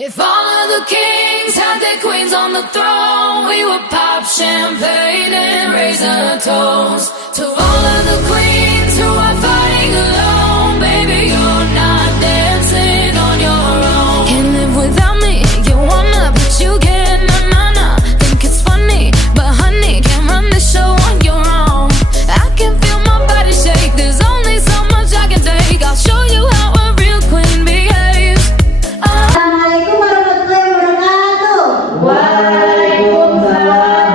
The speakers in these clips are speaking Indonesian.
If all of the kings had their queens on the throne, we would pop champagne and raise a toast to all of the queens who are fighting alone. Baby, you're not dancing on your own. Can't live without me, you wanna, but you can't. Nah. Think it's funny, but honey, can't run the show on your own. I can feel my body shake, there's only so much I can take. I'll show you how a real queen behaves. Assalamualaikum warahmatullahi wabarakatuh. Waalaikumsalam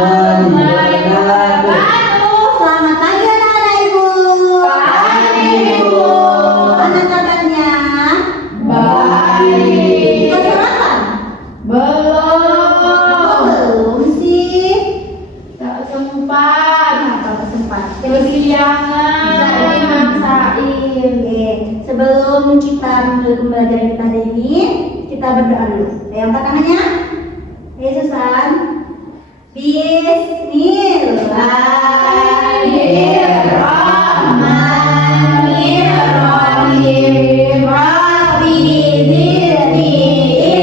warahmatullahi wabarakatuh. Selamat pagi anak-anak ibu. Pagi ibu. Mana kabarnya? Baik. Udah sarapan? Belum. Belum sih. Tak sempat. Kenapa sempat? Kesiangan. Jadi maksain. Sebelum kita mulai pembelajaran kita hari ini, kita berdoa dulu. Yang pertamanya, Yesusan, Bismillahirrahmanirrahim. Rabbi zidni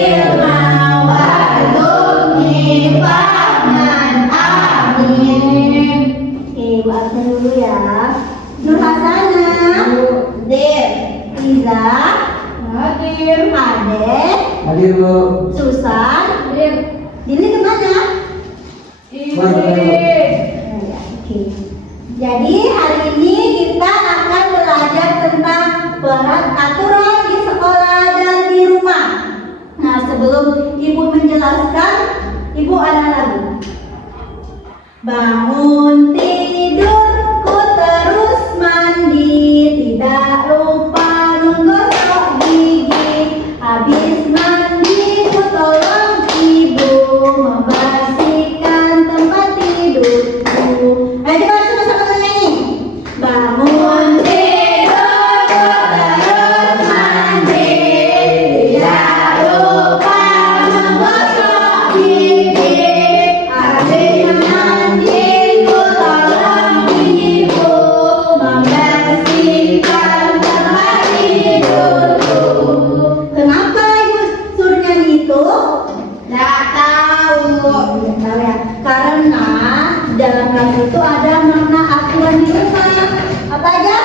ilma warzuqni fahman. Amin. Oke, buatkan dulu ya. Nur Hasanah, Riza, Hadir. Ade, Hadir Bu. Susan, Hadir. Dili kemana? Ini. Oke. Jadi hari ini kita akan belajar tentang peraturan di sekolah dan di rumah. Nah, sebelum Ibu menjelaskan, Ibu ada lagu. Bangun tidurku terus mandi, tidak lupa menggosok gigi. Habis mandi ku tolong ibu membersihkan tempat tidurku. Ayo coba sama-sama nyanyi. Bangun tidurku terus mandi, tidak lupa menggosok gigi. Habis mandi ku tolong ibu membersihkan tempat tidurku. Kenapa ibu suruh nyanyi itu? Nggak tahu. Nggak tahu ya. Karena dalam lagu itu ada makna aturan di rumah. Apa aja?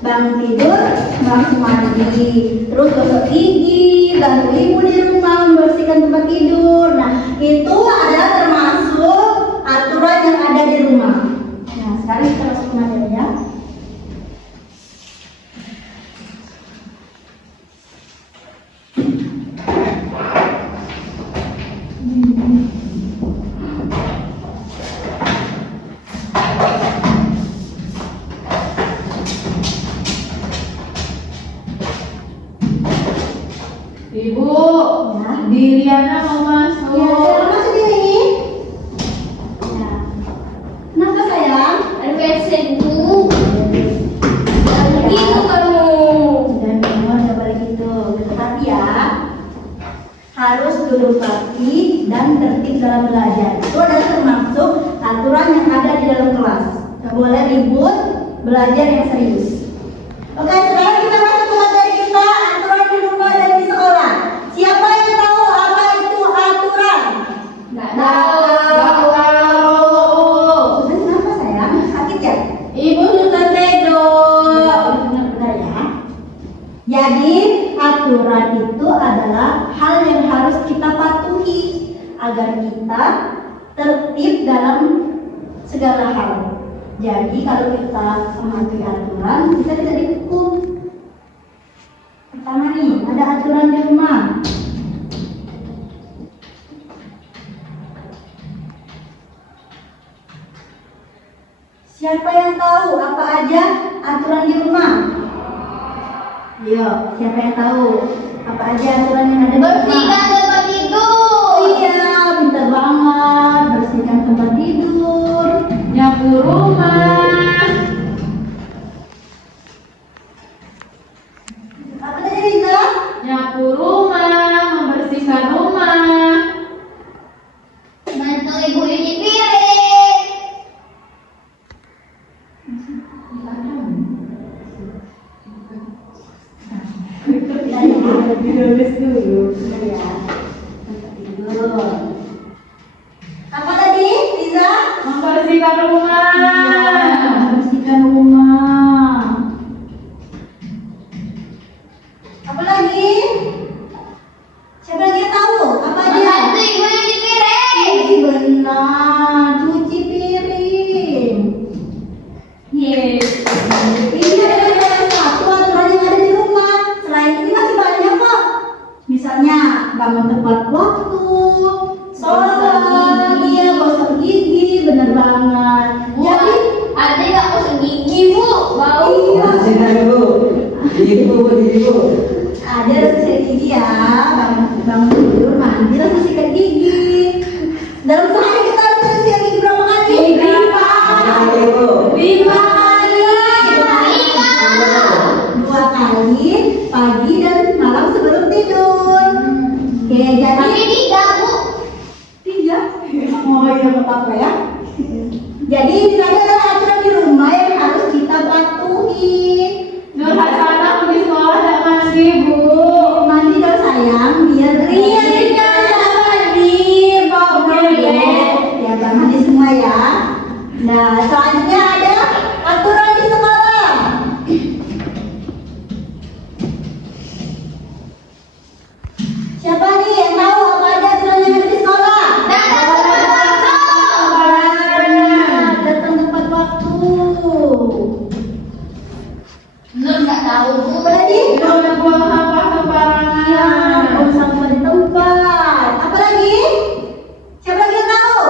Bangun tidur, langsung mandi, terus gosok gigi, bantu ibu di rumah membersihkan tempat tidur. Nah, itu adalah termasuk aturan yang ada di rumah. Nah, sekarang kita masuk ke materinya. Ibu. Ya. Diriana mau masuk. Ya, silakan masuk diri. Ya. Kenapa sayang? Ada WC bu. Jangan gitu kamu. Dan memang nggak boleh gitu. Tetapi ya harus duduk rapi dan tertib dalam belajar. Itu adalah termasuk aturan yang ada di dalam kelas. Nggak boleh ribut, belajar yang serius. Oke, sekarang kita masuk ke materi kita, aturan di rumah dan di sekolah. Siapa yang tahu apa itu aturan? Nggak Tahu. Sudah kenapa sayang? Sakit ya? Ibu sudah tidur. Benar ya. Jadi aturan itu adalah hal yang harus kita patuhi agar kita tertib dalam segala hal. Jadi kalau kita mematuhi aturan, kita tidak dihukum. Pertama nih, ada aturan di rumah. Siapa yang tahu apa aja aturan di rumah? Yo, siapa yang tahu apa aja aturan yang ada di rumah? Bersihkan tempat tidur. Iya, pintar banget. Bersihkan tempat tidur. Nyapu rumah. Ditulis dulu. Ya. Tidur. Apa tadi, Riza? Membersihkan rumah. Bersihkan rumah. Apa lagi? Siapa lagi yang tahu? Apa aja? Membantu ibu nyuci piring. Benar, cuci piring. Yeay. Ini adalah salah satu aturan yang ada di rumah. Selain ini masih banyak kok. Misalnya bangun tepat waktu, sholat, iya, gosok gigi, bener banget. Jadi Ada nggak gosok gigi bu? Bau. iya, Ibu. ada harus sikat gigi ya. Bangun tidur, mandi, langsung sikat gigi. Dalam sehari kita harus sikat gigi berapa kali? 5 kali. 2 kali pagi dan malam sebelum tidur. Oke, jadi Tapi tidak bu. 3. Oh iya, apa ya? Jadi ini adalah aturan di rumah yang harus kita patuhi. Nur Hasanah pergi sekolah dan mandi, Bu. Mandi dong sayang, biar mandi, bawa ya, Bang, mandi semua ya. Nah, selanjutnya ada aturan di sekolah. Siapa nih yang tahu apa aja aturan yang ada di sekolah? Datang tepat waktu. Nur nggak tahu bu. Apa lagi? Jangan buang sampah sembarangan. Buang sampah di tempat. Apa lagi? Siapa lagi yang tahu?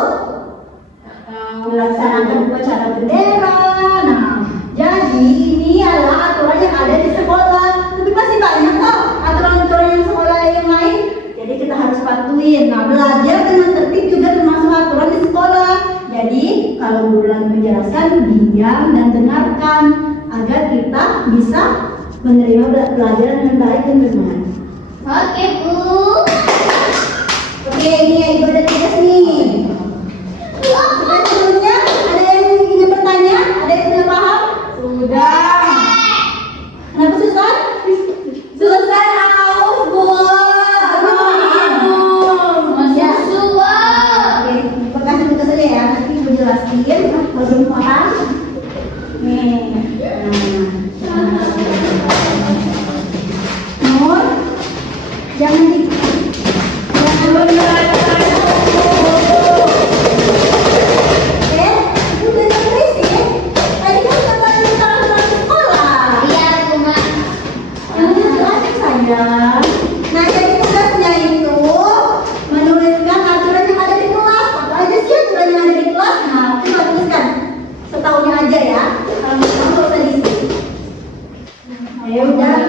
Melaksanakan upacara bendera. Nah, jadi ini adalah aturan yang ada di sekolah. Tapi masih banyak kok aturan-aturan yang sekolah yang lain. Jadi kita harus patuhin. Nah, belajar dengan tertib juga termasuk aturan di sekolah. Jadi kalau guru lagi menjelaskan, diam dan dengarkan agar kita bisa menerima pelajaran dengan baik dan benar. Oke bu. Oke, ini ya ibu ada tugas nih. Oke, sebelumnya ada yang ingin bertanya? Ada yang sudah paham? Sudah. Kenapa susah? Susah haus, Bu. Masih suwa. Oke, ibu kasih tugas aja ya. Nanti ibu jelasin kalau belum paham. Nih. Nur, jangan di udah tulis ya. Tadi kan udah balik ke sekolah. Iya bu mak. Yang jelasin saja. Nah, jadi tugasnya itu menuliskan aturan yang ada di kelas. Apa aja sih aturan yang ada di kelas? Nah, coba tuliskan. Setaunya aja ya. Kalau nggak usah diisi. Ya udah.